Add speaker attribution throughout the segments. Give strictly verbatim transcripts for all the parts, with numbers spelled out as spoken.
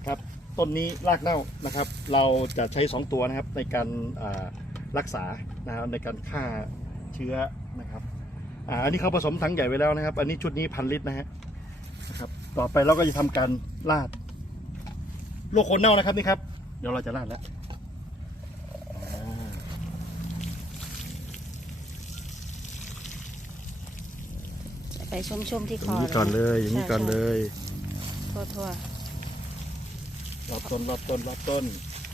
Speaker 1: ครับต้นนี้รากเน่านะครับเราจะใช้สองตัวนะครับในการรักษานะครับในการฆ่าเชื้อนะครับอ่าอันนี้เขาผสมถังใหญ่ไว้แล้วนะครับอันนี้ชุดนี้พันลิตรนะฮะนะครับต่อไปเราก็จะทำการราดโรคโคนเน่านะครับนี่ครับเดี๋ยวเราจะราดแล้ว
Speaker 2: ไปชุ่มๆที่คอ
Speaker 1: อย่างนี้ก่อนเลยอย่างนี้ก่อนเลย
Speaker 2: ทั่ว
Speaker 1: ๆรอบต้นรอบต้นรอบต้น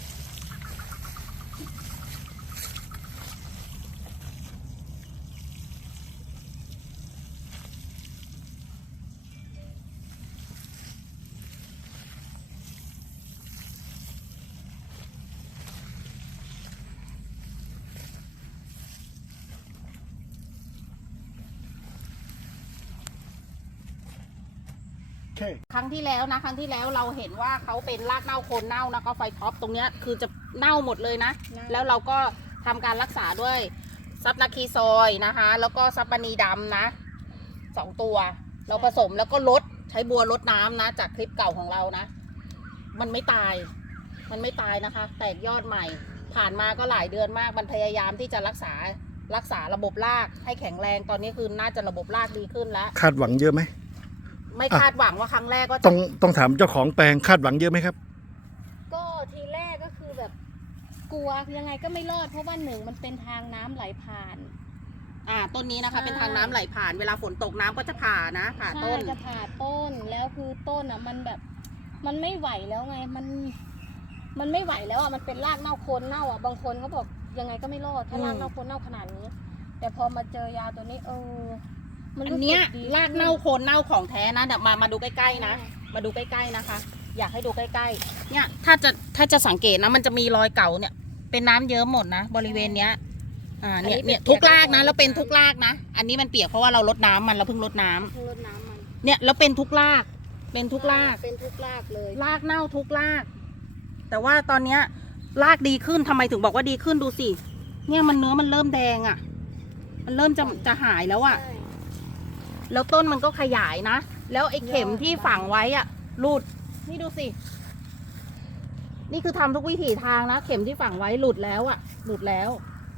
Speaker 2: ครั้งที่แล้วนะครั้งที่แล้วเราเห็นว่าเขาเป็นรากเน่าโคนเน่านะก็ไฟท็อปตรงเนี้ยคือจะเน่าหมดเลยนะแล้วเราก็ทำการรักษาด้วยซับนาคีซอยนะคะแล้วก็ซับบันีดำนะสองตัวเราผสมแล้วก็ลดใช้บัวลดน้ำนะจากคลิปเก่าของเรานะมันไม่ตายมันไม่ตายนะคะแตกยอดใหม่ผ่านมาก็หลายเดือนมากมันพยายามที่จะรักษารักษาระบบรากให้แข็งแรงตอนนี้คือน่าจะระบบรากดีขึ้นแล้ว
Speaker 1: คาดหวังเยอะไหม
Speaker 2: ไม่คาดหวังว่าครั้งแรกก็
Speaker 1: ต้องต้องถามเจ้าของแปลงคาดหวังเยอะไหมครับ
Speaker 3: ก็ทีแรกก็คือแบบกลัวยังไงก็ไม่รอดเพราะว่าหนึ่งมันเป็นทางน้ำไหลผ่าน
Speaker 2: อ่าต้นนี้นะคะเป็นทางน้ำไหลผ่านเวลาฝนตกน้ำก็จะผ่านะผ่าต้น
Speaker 3: จะผ่าต้นแล้วคือต้นอ่ะมันแบบมันไม่ไหวแล้วไงมันมันไม่ไหวแล้วอ่ะมันเป็นรากเน่าโคนเน่าอ่ะบางคนเขาบอกยังไงก็ไม่รอดถ้ารากเน่าโคนเน่าขนาดนี้แต่พอมาเจอยาตัวนี้เออ
Speaker 2: อันเนี้ยรากเน่าโคนเน่าของแท้นะเดี๋ยวมามาดูใกล้ๆนะมาดูใกล้ๆนะคะอยากให้ดูใกล้ๆเนี่ยถ้าจะถ้าจะสังเกตนะมันจะมีรอยเก่าเนี่ยเป็นน้ำเยิ้มหมดนะบริเวณเนี้ยอ่าเนี่ยเนี่ยทุกรากนะแล้วเป็นทุกรากนะอันนี้มันเปียกเพราะว่าเราลดน้ำมันเราเพิ่งลดน้ำ
Speaker 3: ลดน้ำมัน
Speaker 2: เนี่ยแล้วเป็นทุกรากเป็นทุกราก
Speaker 3: เป็นทุกรากเลย
Speaker 2: รากเน่าทุกรากแต่ว่าตอนเนี้ยรากดีขึ้นทำไมถึงบอกว่าดีขึ้นดูสิเนี่ยมันเนื้อมันเริ่มแดงอ่ะมันเริ่มจะจะหายแล้วอ่ะแล้วต้นมันก็ขยายนะแล้วไอ้เข็มที่ฝังไว้อ่ะหลุดนี่ดูสินี่คือทำทุกวิถีทางนะเข็มที่ฝังไว้หลุดแล้วอ่ะหลุดแล้ว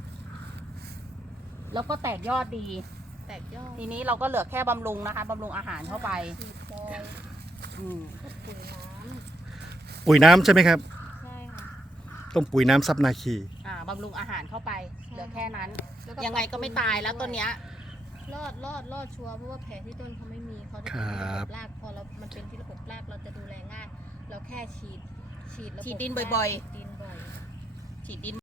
Speaker 2: แล้วก็แตกยอดดี
Speaker 3: แตกยอด
Speaker 2: ทีนี้เราก็เหลือแค่บำรุงนะคะบำรุงอาหารเข้าไป
Speaker 3: อืม
Speaker 1: ปุ๋ยน้ำใช่ไหมครับ
Speaker 3: ใช่ค่ะ
Speaker 1: ต้องปุ๋ยน้ำซับนาคี
Speaker 2: อ่าบำรุงอาหารเข้าไปเหลือแค่นั้นยังไงก็ไม่ตายแล้วต้นเนี้ย
Speaker 3: รอดรอดรอดชัวร์เพราะว่าแผลที่ต้นเขาไม่มีเขาจะเป็นระบบรากพอเรามันเป็นที่ระบบรากเราจะดูแลง่ายเราแค่ฉีดฉีด
Speaker 2: ฉีดดินบ่อย
Speaker 3: ๆดินบ่อย
Speaker 2: ฉีดดิน